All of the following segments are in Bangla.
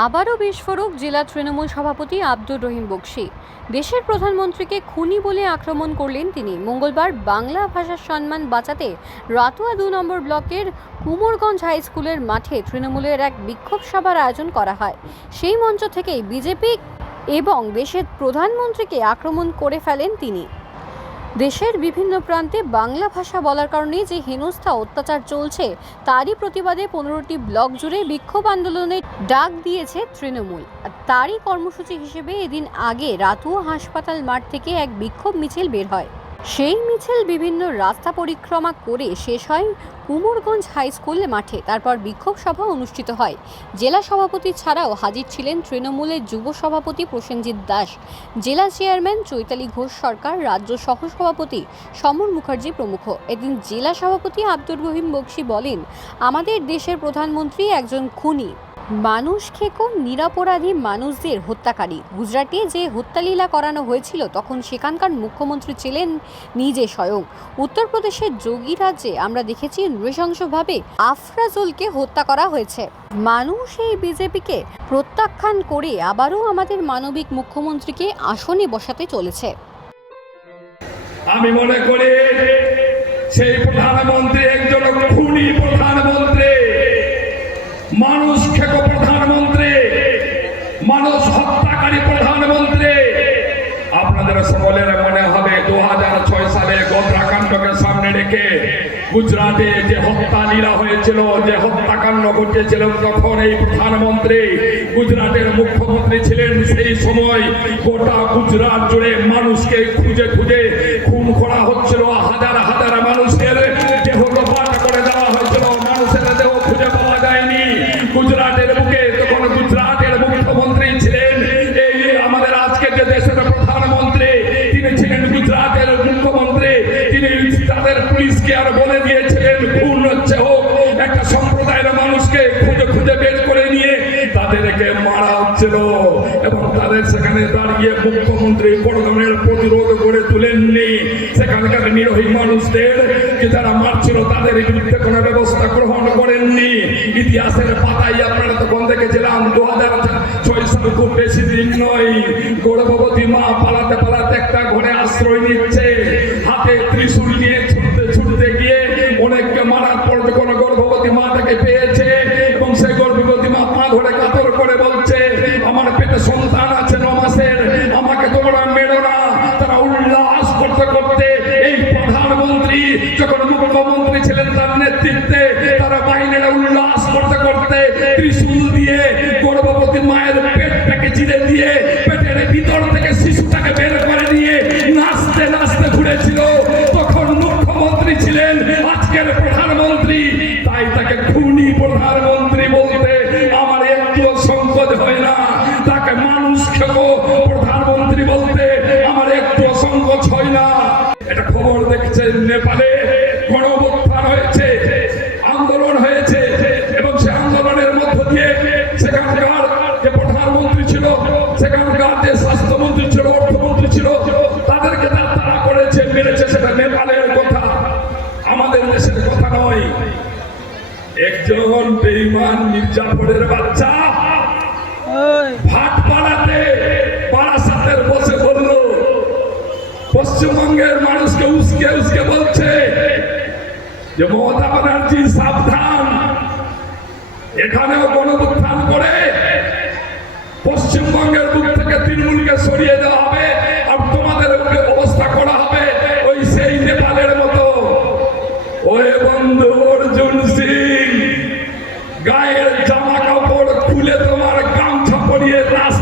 আবারও বিস্ফোরক জেলা তৃণমূল সভাপতি আব্দুর রহিম বক্সি। দেশের প্রধানমন্ত্রীকে খুনি বলে আক্রমণ করলেন তিনি। মঙ্গলবার বাংলা ভাষার সম্মান বাঁচাতে রাতুয়া দু নম্বর ব্লকের কুমোরগঞ্জ হাই স্কুলের মাঠে তৃণমূলের এক বিক্ষোভ সভার আয়োজন করা হয়। সেই মঞ্চ থেকেই বিজেপি এবং দেশের প্রধানমন্ত্রীকে আক্রমণ করে ফেলেন তিনি। দেশের বিভিন্ন প্রান্তে বাংলা ভাষা বলার কারণে যে হেনস্থা অত্যাচার চলছে, তারই প্রতিবাদে পনেরোটি ব্লক জুড়ে বিক্ষোভ আন্দোলনের ডাক দিয়েছে তৃণমূল। তারই কর্মসূচি হিসেবে এদিন আগে রাতুয়া হাসপাতাল মাঠ থেকে এক বিক্ষোভ মিছিল বের হয়। সেই মিছিল বিভিন্ন রাস্তা পরিক্রমা করে শেষ হয় কুমোরগঞ্জ হাই স্কুল মাঠে। তারপর বিক্ষোভ সভা অনুষ্ঠিত হয়। জেলা সভাপতি ছাড়াও হাজির ছিলেন তৃণমূলের যুব সভাপতি প্রসেনজিৎ দাস, জেলা চেয়ারম্যান চৈতালি ঘোষ সরকার, রাজ্য সহসভাপতি সমর মুখার্জি প্রমুখ। এদিন জেলা সভাপতি আব্দুর রহিম বক্সি বলেন, আমাদের দেশের প্রধানমন্ত্রী একজন খুনি। মানুষ খেকো, নিরাপরাধী মানুষদের হত্যাকারী। গুজরাটে যে হত্যালীলা করানো হয়েছিল, তখন সেখানকার মুখ্যমন্ত্রী ছিলেন নিজে স্বয়ং। উত্তরপ্রদেশের যোগী রাজ্যে আমরা দেখেছি নৃশংসভাবে আফরাজুলকে হত্যা করা হয়েছে। মানুষ এই বিজেপিকে প্রত্যাখ্যান করে আবারও আমাদের মানবিক মুখ্যমন্ত্রীকে আসনে বসাতে চলেছে। আমি মনে করি সেই প্রধানমন্ত্রী একজন খুনি প্রধানমন্ত্রী। মানুষ খেকো প্রধানমন্ত্রী। মানুষ হত্যাকারী প্রধানমন্ত্রী। আপনাদের সকলের মনে হবে দু হাজার ছয় সালে গোত্রাকাণ্ডকে সামনে রেখে গুজরাটে যে হত্যা লীলা হয়েছিল, যে হত্যাকাণ্ড ঘটেছিল, তখন এই প্রধানমন্ত্রী গুজরাটের মুখ্যমন্ত্রী ছিলেন। সেই সময় গোটা গুজরাট জুড়ে মানুষকে খুঁজে খুঁজে খুন করা হচ্ছিল। হাজার হাজার মানুষের পুলিশকে আর বলে দিয়েছিলেন খুন হচ্ছে হোক, একটা সম্প্রদায়ের মানুষকে খুঁজে খুঁজে বের করে নিয়ে তাদেরকে মারা হচ্ছিল এবং তাদের সেখানে দাঁড়িয়ে মুখ্যমন্ত্রী কোনো প্রতিরোধ করে তুলেননি। সেখানকার নিরীহ মানুষদের যে যারা মারছিল, তাদের বিরুদ্ধে কোনো ব্যবস্থা গ্রহণ করেননি। ইতিহাসের পাতায় আপনারা তখন দেখেছিলাম দু হাজার ছয় সাল খুব বেশি দিন নয়, গর্ভবতী মা পালাতে পালাতে একটা ঘরে আশ্রয় নিচ্ছে হাতে ত্রিশূল নিয়ে ছুটতে ছুটতে গিয়ে অনেককে মারার পর যখন গর্ভবতী মা তাকে পেয়েছে এবং সেই গর্ভবতী মা পা ধরে কাতর করে বলছে, আমার পেটে সন্তান আছে ন মাসের, আমাকে তোমরা মেরো না। তারা উল্লাস করতে করতে এই প্রধানমন্ত্রী, যখন মুখ্যমন্ত্রী ছিলেন তার নেতৃত্বে, তারা বাহিনীরা উল্লাস করতে করতে ত্রিশূল দিয়ে গর্ভবতী মায়ের পেটটাকে চিরে দিয়ে পেটের ভিতর থেকে শিশুটাকে বের করে নিয়ে নাচতে নাচতে ঘুরেছিল। তখন মুখ্যমন্ত্রী ছিলেন আজকের প্রধানমন্ত্রী। দেখছেন নেপালে গণঅভ্যুত্থান হয়েছে আন্দোলন হয়েছে এবং সে আন্দোলনের মধ্য দিয়ে সেখানকার যে প্রধানমন্ত্রী ছিল সেখানকার যে স্বাস্থ্যমন্ত্রী ছিল অর্থমন্ত্রী ছিল তাদেরকে তারা করেছে মেরেছে সেটা নেপালের কথা আমাদের দেশের কথা নয়। একজন বেইমান মির্জাফরের বাচ্চা ভাট পাড়াতে বারাসাতের বসে বলল পশ্চিমবঙ্গের বলছে যে মমতা ব্যানার্জি সাবধান, এখানেও গণউত্থান করে পশ্চিমবঙ্গের বুক থেকে তৃণমূলকে সরিয়ে দেওয়া হবে আর তোমাদের অবস্থা করা হবে ওই সেই নেপালের মতো। ওই বন্ধু অর্জুন সিং, গায়ের জামা কাপড় খুলে তোমার গামছা পরিয়ে রাস্তায়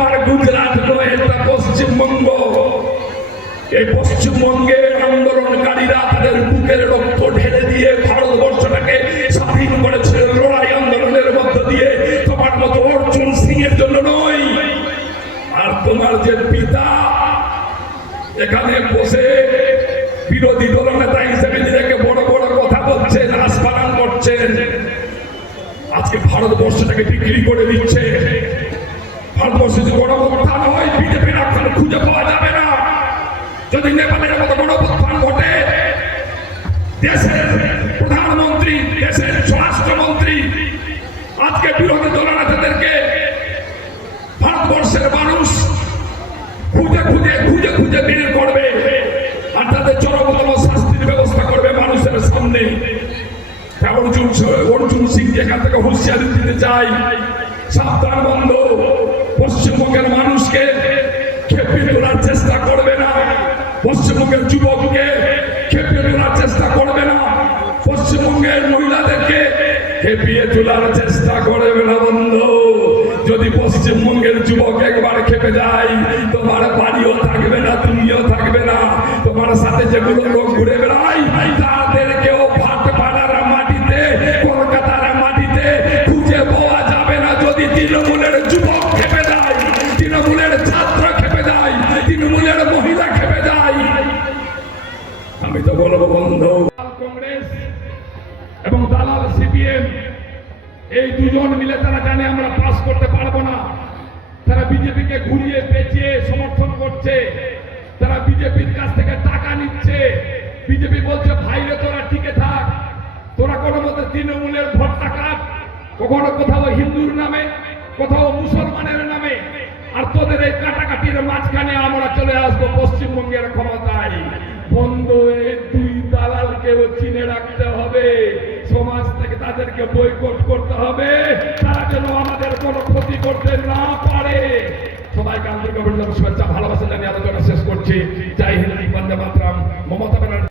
তোমার গুজরাট নয়, এটা পশ্চিমবঙ্গ। এই পশ্চিমবঙ্গের আন্দোলনকারীরা তাদের বুকের রক্ত ঢেলে দিয়ে ভারতবর্ষটাকে স্বাধীন করেছিল লড়াই আন্দোলনের মধ্য দিয়ে। তোমার মতো অর্জুন সিং এর জন্য নয়। আর তোমার যে পিতা, এখানে বসে বিরোধী দলনেতা হিসেবে নিজেকে বড় বড় কথা বলছেন আস্পারান করছেন আজকে ভারতবর্ষটাকে বিক্রি করে দিচ্ছে। ভারতবর্ষে যে গণঅভ্যুত্থান হয় বিজেপির এখন খুঁজে পাওয়া যাবে না। যদি নেপালের মতো গণঅভ্যুত্থান ঘটে, দেশের প্রধানমন্ত্রী, দেশের স্বরাষ্ট্রমন্ত্রী, আজকে বিরোধী দলনেতাদেরকে ভারতবর্ষের মানুষ খুঁজে খুঁজে খুঁজে খুঁজে বের করবে আর তাদের চরমতম শাস্তির ব্যবস্থা করবে মানুষের সামনে। অর্জুন অর্জুন সিং এখান থেকে হুঁশিয়ারি দিতে চাই সাবধান বন্ধ। পশ্চিমবঙ্গের মানুষকে খেপিয়ে তোলার চেষ্টা করবে না। পশ্চিমবঙ্গের যুবককে খেপিয়ে তোলার চেষ্টা করবে না। পশ্চিমবঙ্গের মহিলাদেরকে খেপিয়ে তোলার চেষ্টা করবে না বন্ধ। যদি পশ্চিমবঙ্গের যুবক একবার খেপে যায়, তোমার বাড়িও থাকবে না, তুমিও থাকবে না। তোমার সাথে যেগুলো লোক ঘুরে আমি তো বলব বন্ধ কংগ্রেস এবং দালাল, সিপিএম, এই দুজন মিলে তারা জানে আমরা পাস করতে পারব না। তারা বিজেপিকে ঘুরিয়ে পেঁচিয়ে সমর্থন করছে। তারা বিজেপির কাছ থেকে টাকা নিচ্ছে। বিজেপি বলছে ভাইরে তোরা টিকে থাক। তোরা কোনো মতে তৃণমূলের ভোটটা কাট। কখনো কোথাও হিন্দুর নামে, কোথাও মুসলমানের নামে আর তোদের এই কাটাকাটির মাঝখানে আমরা চলে আসব পশ্চিমবঙ্গের ক্ষমতায়। বন্ধ দুই দালালকেও চিনে রাখতে হবে। সমাজ থেকে তাদেরকে বয়কট করতে হবে। তারা যেন আমাদের কোনো ক্ষতি করতে না পারে। সবাইকে আন্তরিক অভিনন্দন শুভেচ্ছা, ভালোবাসা জানিয়ে আলোচনা শেষ করছি। জয় হিন্দ, বন্দে মাতরম। মমতা ব্যানার্জি